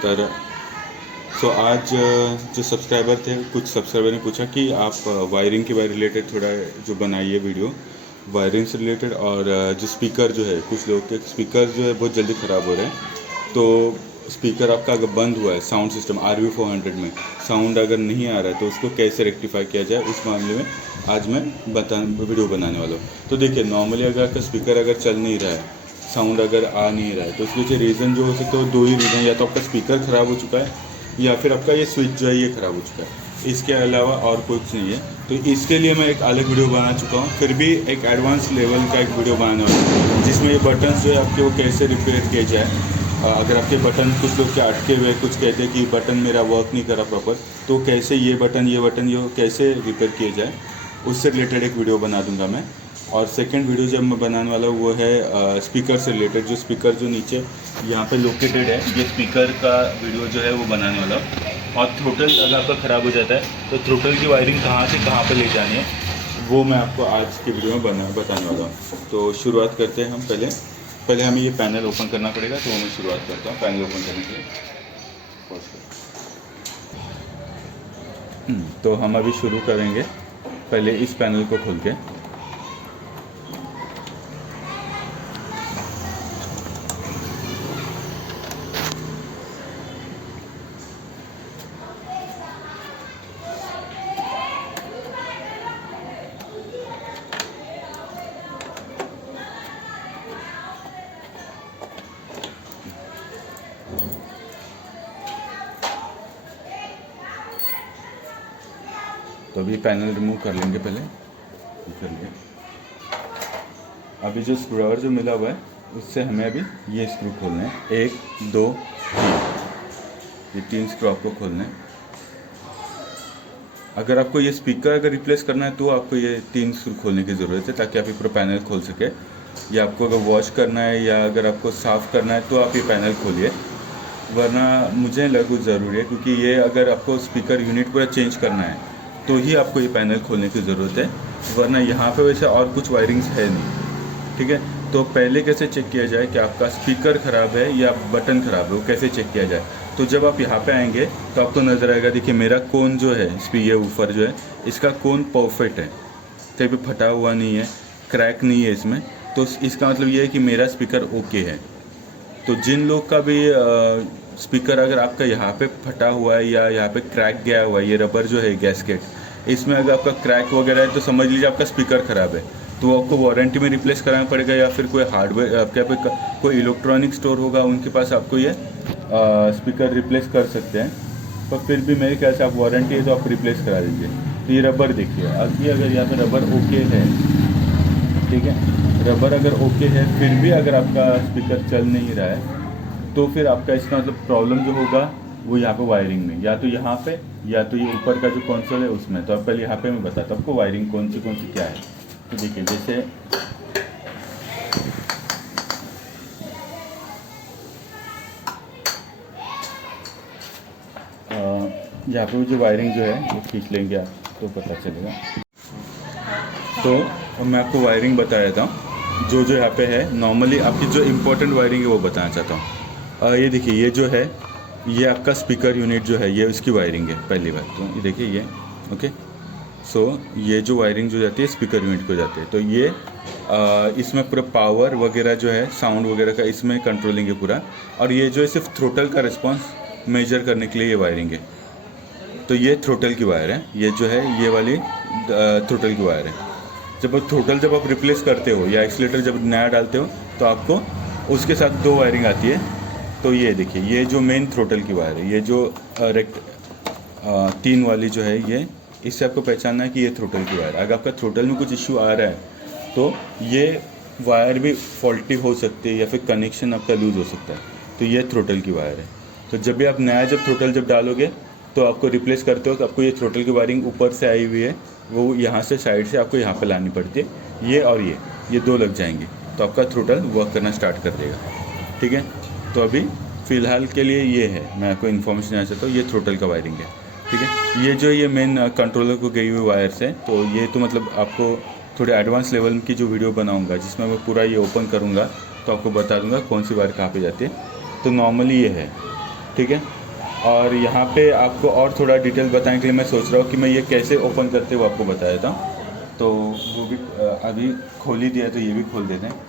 तर आज जो सब्सक्राइबर थे, कुछ सब्सक्राइबर ने पूछा कि आप वायरिंग के बारे रिलेटेड थोड़ा जो बनाइए वीडियो वायरिंग से रिलेटेड। और जो स्पीकर जो है, कुछ लोग के स्पीकर जो है बहुत जल्दी ख़राब हो रहे हैं। तो स्पीकर आपका अगर बंद हुआ है, साउंड सिस्टम RV400 में साउंड अगर नहीं आ रहा है तो उसको कैसे रेक्टिफाई किया जाए, उस मामले में आज मैं वीडियो बनाने वाला हूँ। तो देखिए, नॉर्मली अगर आपका स्पीकर अगर चल नहीं रहा है, साउंड अगर आ नहीं रहा है, तो उसके रीज़न जो हो सकते हैं दो ही रीज़न, या तो आपका स्पीकर ख़राब हो चुका है या फिर आपका ये स्विच जो है ये ख़राब हो चुका है। इसके अलावा और कुछ नहीं है। तो इसके लिए मैं एक अलग वीडियो बना चुका हूँ, फिर भी एक एडवांस लेवल का एक वीडियो बनाने वाला हूँ जिसमें ये बटन जो है आपके वो कैसे रिपेयर किए जाए। अगर आपके बटन कुछ लोग के अटके हुए, कुछ कहते हैं कि बटन मेरा वर्क नहीं कर रहा प्रॉपर, तो कैसे ये बटन ये कैसे रिपेयर किए जाए, उससे रिलेटेड एक वीडियो बना दूंगा मैं। और सेकंड वीडियो जब मैं बनाने वाला हूँ वो है स्पीकर से रिलेटेड। जो स्पीकर जो नीचे यहाँ पे लोकेटेड है, ये स्पीकर का वीडियो जो है वो बनाने वाला हूँ। और थ्रोटल अगर आपका ख़राब हो जाता है तो थ्रोटल की वायरिंग कहाँ से कहाँ पे ले जानी है, वो मैं आपको आज की वीडियो में बताने वाला हूँ। तो शुरुआत करते हैं हम। पहले हमें ये पैनल ओपन करना पड़ेगा, तो मैं शुरुआत करता हूँ पैनल ओपन करने के लिए। तो हम अभी शुरू करेंगे पहले इस पैनल को खोल के। तो अभी पैनल रिमूव कर लेंगे पहले। चलिए, अभी जो स्क्रू ड्राइवर जो मिला हुआ है उससे हमें अभी ये स्क्रू खोलने हैं, 1 2 3, ये 3 स्क्रू आपको खोलने हैं। अगर आपको ये स्पीकर अगर रिप्लेस करना है तो आपको ये 3 स्क्रू खोलने की ज़रूरत है, ताकि आप ये पूरा पैनल खोल सके। या आपको अगर वॉश करना है या अगर आपको साफ़ करना है तो आप ये पैनल खोलिए, वरना मुझे लगा ज़रूरी है, क्योंकि ये अगर आपको स्पीकर यूनिट पूरा चेंज करना है तो ही आपको ये पैनल खोलने की ज़रूरत है, वरना यहाँ पे वैसे और कुछ वायरिंग्स है नहीं। ठीक है, तो पहले कैसे चेक किया जाए कि आपका स्पीकर ख़राब है या बटन ख़राब है, वो कैसे चेक किया जाए। तो जब आप यहाँ पे आएंगे तो आपको नज़र आएगा, देखिए मेरा कोन जो है, ये ऊपर जो है इसका कोन परफेक्ट है, कहीं भी फटा हुआ नहीं है, क्रैक नहीं है इसमें। तो इसका मतलब ये है कि मेरा स्पीकर ओके है। तो जिन लोग का भी स्पीकर अगर आपका यहाँ पे फटा हुआ है या यहाँ पे क्रैक गया हुआ है, ये रबर जो है गैस्केट, इसमें अगर आपका क्रैक वगैरह है तो समझ लीजिए आपका स्पीकर ख़राब है। तो आपको वारंटी में रिप्लेस कराना पड़ेगा, या फिर कोई हार्डवेयर आपके यहाँ पे कोई इलेक्ट्रॉनिक स्टोर होगा, उनके पास आपको ये स्पीकर रिप्लेस कर सकते हैं। पर फिर भी मेरे ख्याल से आप वारंटी है तो आप रिप्लेस करा दीजिए। तो ये रबर देखिए, अभी अगर यहाँ पे रबर ओके है, ठीक है, रबर अगर ओके है, फिर भी अगर आपका स्पीकर चल नहीं रहा है तो फिर आपका इसका मतलब प्रॉब्लम जो होगा वो यहाँ पे वायरिंग में, या तो यहाँ पे या तो ये ऊपर का जो कंसोल है उसमें। तो अब पहले यहाँ पे मैं बताता हूँ आपको वायरिंग कौन सी क्या है। तो देखिए, जैसे यहाँ पे जो वायरिंग जो है वो खींच लेंगे आप तो पता चलेगा। तो मैं आपको वायरिंग बता देता हूँ जो यहाँ पे है। नॉर्मली आपकी जो इम्पोर्टेंट वायरिंग है वो बताना चाहता हूँ। ये देखिए, ये जो है ये आपका स्पीकर यूनिट जो है ये इसकी वायरिंग है पहली बात। तो ये देखिए ये ओके। सो ये जो वायरिंग जो जाती है स्पीकर यूनिट को जाती है, तो ये इसमें पूरा पावर वगैरह जो है, साउंड वगैरह का इसमें कंट्रोलिंग है पूरा। और ये जो है सिर्फ थ्रोटल का रिस्पॉन्स मेजर करने के लिए ये वायरिंग है। तो ये थ्रोटल की वायर है, ये जो है ये वाली थ्रोटल की वायर है। जब आप रिप्लेस करते हो या एक्सीलेटर जब नया डालते हो तो आपको उसके साथ 2 वायरिंग आती है। तो ये देखिए, ये जो मेन थ्रोटल की वायर है, ये जो 3 वाली जो है, ये इससे आपको पहचानना है कि ये थ्रोटल की वायर। अगर आपका थ्रोटल में कुछ इश्यू आ रहा है तो ये वायर भी फॉल्टी हो सकती है, या फिर कनेक्शन आपका लूज़ हो सकता है। तो ये थ्रोटल की वायर है। तो जब भी आप नया थ्रोटल जब डालोगे तो आपको रिप्लेस करते हो तो आपको ये थ्रोटल की वायरिंग ऊपर से आई हुई है, वो यहाँ से साइड से आपको यहाँ पर लानी पड़ती है। ये और ये 2 लग जाएंगे तो आपका थ्रोटल वर्क करना स्टार्ट कर देगा। ठीक है, तो अभी फ़िलहाल के लिए ये है, मैं आपको इन्फॉर्मेशन देना चाहता हूँ, ये थ्रोटल का वायरिंग है। ठीक है, ये जो ये मेन कंट्रोलर को गई हुई वायर्स है, तो ये तो मतलब आपको थोड़े एडवांस लेवल की जो वीडियो बनाऊंगा जिसमें मैं पूरा ये ओपन करूँगा तो आपको बता दूँगा कौन सी वायर कहाँ पे जाती है। तो नॉर्मली ये है, ठीक है। और यहाँ पे आपको और थोड़ा डिटेल बताने के लिए मैं सोच रहा हूँ कि मैं ये कैसे ओपन करते हुए आपको बता देता हूँ। तो वो भी अभी खोल ही दिया है, तो ये भी खोल देते हैं।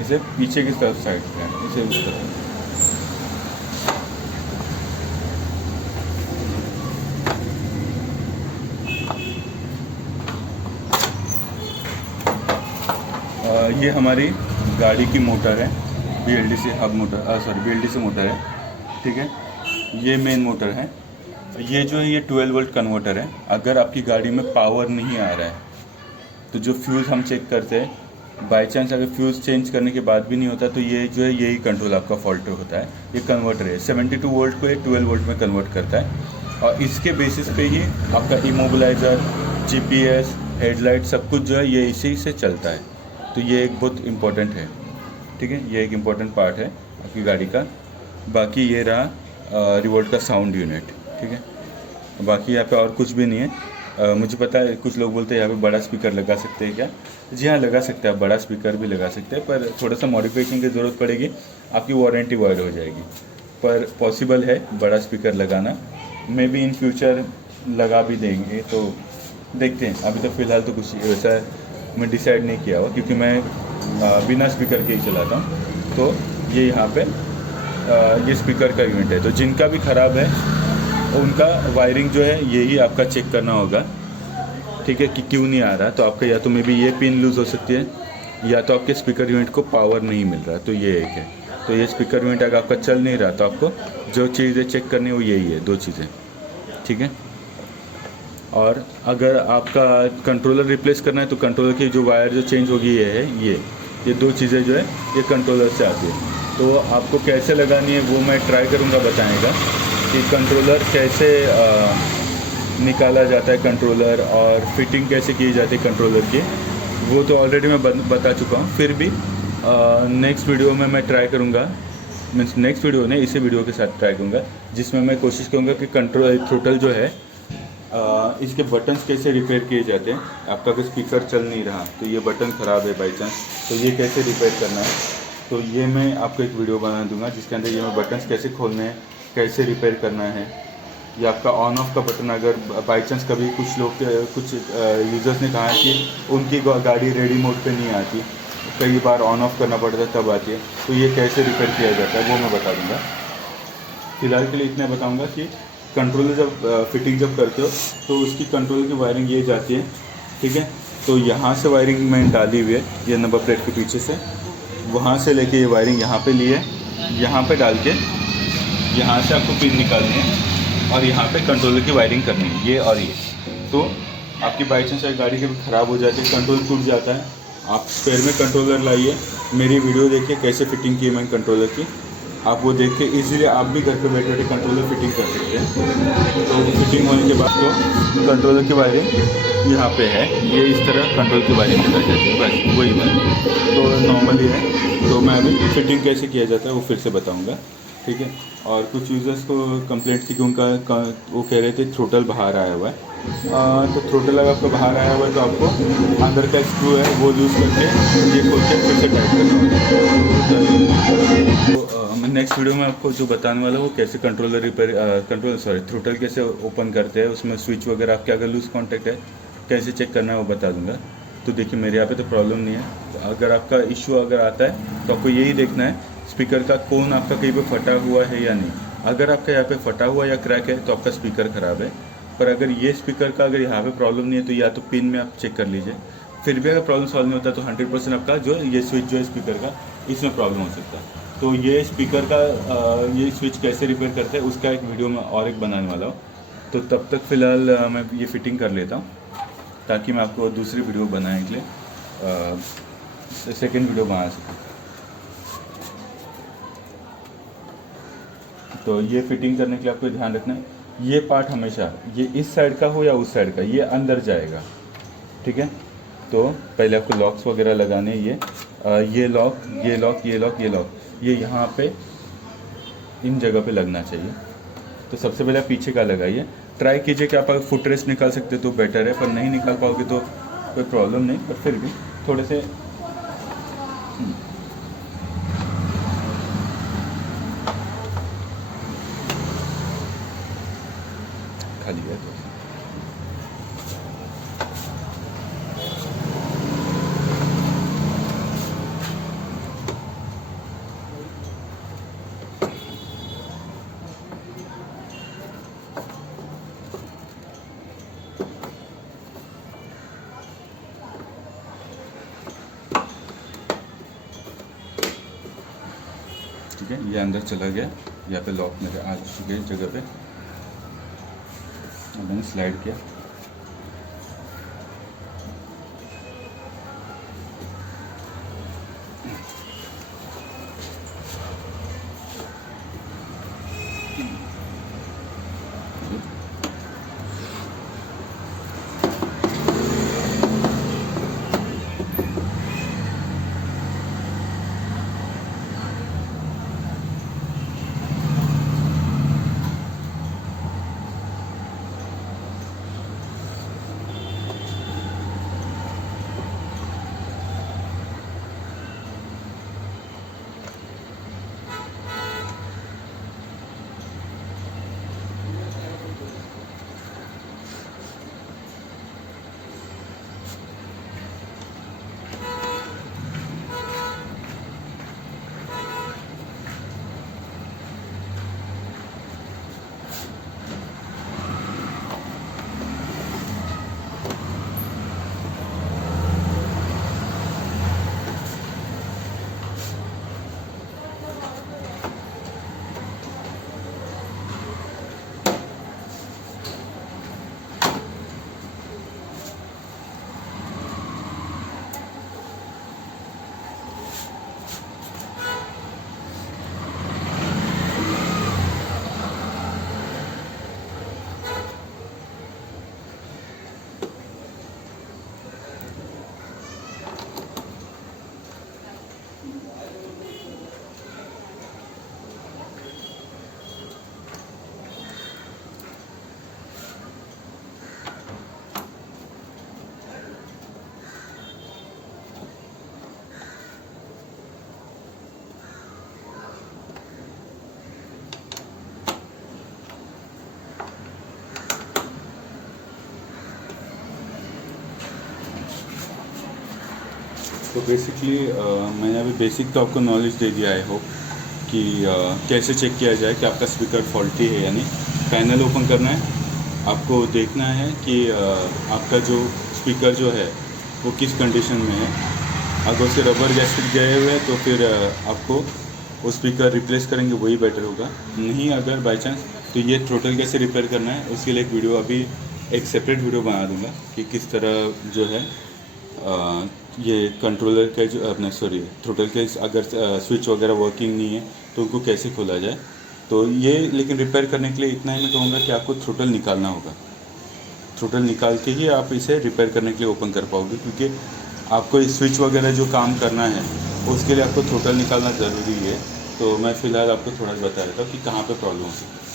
इसे पीछे की तरफ साइड पे है, इसे उस तरफ। ये हमारी गाड़ी की मोटर है, BLDC hub motor, sorry BLDC motor है, ठीक है। ये मेन मोटर है। ये जो है ये 12 वोल्ट कन्वर्टर है। अगर आपकी गाड़ी में पावर नहीं आ रहा है तो जो फ्यूज़ हम चेक करते हैं, बाई चांस अगर फ्यूज़ चेंज करने के बाद भी नहीं होता तो ये जो है यही कंट्रोल आपका फॉल्ट होता है। ये कन्वर्टर है, 72 वोल्ट को ये 12 वोल्ट में कन्वर्ट करता है, और इसके बेसिस पे ही आपका इमोबिलाइज़र, GPS, हेडलाइट सब कुछ जो है ये इसी से चलता है। तो ये एक बहुत इम्पोर्टेंट है, ठीक है। ये एक इम्पोर्टेंट पार्ट है आपकी गाड़ी का। बाकी ये रहा रिवोल्ट का साउंड यूनिट, ठीक है। बाकी यहाँ पे और कुछ भी नहीं है। मुझे पता है कुछ लोग बोलते हैं यहाँ पे बड़ा स्पीकर लगा सकते हैं क्या। जी हाँ, लगा सकते हैं, आप बड़ा स्पीकर भी लगा सकते हैं, पर थोड़ा सा मॉडिफिकेशन की ज़रूरत पड़ेगी, आपकी वारंटी वॉइड हो जाएगी। पर पॉसिबल है बड़ा स्पीकर लगाना, मे बी इन फ्यूचर लगा भी देंगे, तो देखते हैं। अभी तो फ़िलहाल तो कुछ वैसा मैं डिसाइड नहीं किया हुआ, क्योंकि मैं बिना स्पीकर के ही चलाता हूँ। तो ये यहाँ पे ये स्पीकर का यूनिट है। तो जिनका भी ख़राब है उनका वायरिंग जो है यही आपका चेक करना होगा, ठीक है, कि क्यों नहीं आ रहा। तो आपका या तो मे बी ये पिन लूज़ हो सकती है, या तो आपके स्पीकर यूनिट को पावर नहीं मिल रहा, तो ये एक है। तो ये स्पीकर यूनिट अगर आपका चल नहीं रहा तो आपको जो चीज़ें चेक करनी है वो यही है, दो चीज़ें, ठीक है। और अगर आपका कंट्रोलर रिप्लेस करना है तो कंट्रोलर की जो वायर जो चेंज होगी ये है, ये दो चीज़ें जो है ये कंट्रोलर से आती है। तो आपको कैसे लगानी है वो मैं ट्राई करूँगा बताएगा, कि कंट्रोलर कैसे निकाला जाता है कंट्रोलर, और फिटिंग कैसे की जाती है कंट्रोलर की, वो तो ऑलरेडी मैं बता चुका हूँ। फिर भी नेक्स्ट वीडियो में मैं ट्राई करूँगा, मीन्स नेक्स्ट वीडियो ने इसी वीडियो के साथ ट्राई करूँगा, जिसमें मैं कोशिश करूँगा कि कंट्रोल थ्रोटल जो है इसके बटन्स कैसे रिपेयर किए जाते हैं। आपका अगर स्पीकर चल नहीं रहा तो ये बटन ख़राब है बाई चांस, तो ये कैसे रिपेयर करना है, तो ये मैं आपको एक वीडियो बना दूंगा जिसके अंदर ये मैं बटन्स कैसे खोलने हैं, कैसे रिपेयर करना है। या आपका ऑन ऑफ का बटन, अगर बाई चांस कभी कुछ लोग कुछ यूज़र्स ने कहा है कि उनकी गाड़ी रेडी मोड पे नहीं आती, कई बार ऑन ऑफ करना पड़ता है तब आती है, तो ये कैसे रिपेयर किया जाता है वो मैं बता दूँगा। फिलहाल के लिए इतना बताऊँगा कि कंट्रोलर जब फिटिंग जब करते हो तो उसकी कंट्रोलर की वायरिंग ये जाती है, ठीक है। तो यहाँ से वायरिंग मैंने डाली हुई है, ये नंबर प्लेट के पीछे से, वहाँ से लेके ये वायरिंग यहाँ पे लिए, यहाँ पे डाल के यहाँ से आपको पिन निकालनी है और यहाँ पे कंट्रोलर की वायरिंग करनी है, ये और ये। तो आपकी बाई चांस गाड़ी कभी ख़राब हो जाती है, कंट्रोल टूट जाता है, आप स्पेयर में कंट्रोलर लाइए, मेरी वीडियो देखिए कैसे फिटिंग की है मैंने कंट्रोलर की, आप वो देख के ईज़िली आप भी घर पे बैठे बैठे कंट्रोलर फिटिंग कर सकते हैं। तो फिटिंग होने के बाद तो कंट्रोलर की वायरिंग यहाँ पे है, ये इस तरह कंट्रोल की वायरिंग लगाई जाती है, बस वही बात तो नॉर्मली है। तो मैं अभी फिटिंग कैसे किया जाता है वो फिर से बताऊँगा, ठीक है। और कुछ यूज़र्स को कंप्लेंट थी कि उनका वो कह रहे थे थ्रोटल बाहर आया हुआ है। तो थ्रोटल अगर आपका बाहर आया हुआ है तो आपको अंदर का स्क्रू है वो यूज़ करके ये खोल के फिर से टाइट करना होगा। तो मैं नेक्स्ट वीडियो में आपको जो बताने वाला हूँ वो कैसे कंट्रोलर रिपेयर थ्रोटल कैसे ओपन करते हैं, उसमें स्विच वगैरह आपके अगर लूज़ कॉन्टैक्ट है कैसे चेक करना है वो बता दूँगा। तो देखिए मेरे यहाँ पे तो प्रॉब्लम नहीं है, तो अगर आपका इशू अगर आता है तो आपको यही देखना है स्पीकर का कोन आपका कहीं पे फटा हुआ है या नहीं। अगर आपका यहाँ पे फटा हुआ या क्रैक है तो आपका स्पीकर ख़राब है। पर अगर ये स्पीकर का अगर यहाँ पे प्रॉब्लम नहीं है तो या तो पिन में आप चेक कर लीजिए, फिर भी अगर प्रॉब्लम सॉल्व नहीं होता तो 100% आपका जो ये स्विच जो है स्पीकर का इसमें प्रॉब्लम हो सकता है। तो ये स्पीकर का ये स्विच कैसे रिपेयर करते हैं उसका एक वीडियो मैं और एक बनाने वाला हूँ। तो तब तक फ़िलहाल मैं ये फिटिंग कर लेता हूँ ताकि मैं आपको दूसरी वीडियो बनाने के लिए सेकेंड वीडियो बना सकूँ। तो ये फिटिंग करने के लिए आपको ध्यान रखना है ये पार्ट हमेशा ये इस साइड का हो या उस साइड का, ये अंदर जाएगा। ठीक है, तो पहले आपको लॉक्स वगैरह लगाने हैं। ये लॉक, ये लॉक, ये लॉक, ये लॉक, ये यहाँ पे इन जगह पे लगना चाहिए। तो सबसे पहले आप पीछे का लगाइए। ट्राई कीजिए कि आप अगर फुट रेस्ट निकाल सकते तो बेटर है, पर नहीं निकाल पाओगे तो कोई प्रॉब्लम नहीं, पर फिर भी थोड़े से खाली है तो ठीक है। ये अंदर चला गया, यहाँ पे लॉक मेरे आ चुके इस जगह पे। अब मैंने स्लाइड किया, तो बेसिकली मैंने अभी बेसिक तो आपको नॉलेज दे दिया, आई होप कि कैसे चेक किया जाए कि आपका स्पीकर फॉल्टी है या नहीं। पैनल ओपन करना है, आपको देखना है कि आपका जो स्पीकर जो है वो किस कंडीशन में है। अगर उसके रबर गैस्केट गए हुए हैं तो फिर आपको वो स्पीकर रिप्लेस करेंगे, वही बेटर होगा। नहीं अगर बाई चांस, तो ये थ्रोटल कैसे रिपेयर करना है उसके लिए एक वीडियो अभी, एक सेपरेट वीडियो बना दूंगा कि किस तरह जो है ये कंट्रोलर के जो अपने सॉरी थ्रोटल के अगर स्विच वगैरह वर्किंग नहीं है तो उनको कैसे खोला जाए। तो ये लेकिन रिपेयर करने के लिए इतना ही मैं कहूँगा कि आपको थ्रोटल निकालना होगा। थ्रोटल निकाल के ही आप इसे रिपेयर करने के लिए ओपन कर पाओगे, क्योंकि आपको इस स्विच वगैरह जो काम करना है उसके लिए आपको थ्रोटल निकालना ज़रूरी है। तो मैं फ़िलहाल आपको थोड़ा बता देता हूँ कि कहाँ पे प्रॉब्लम होती है।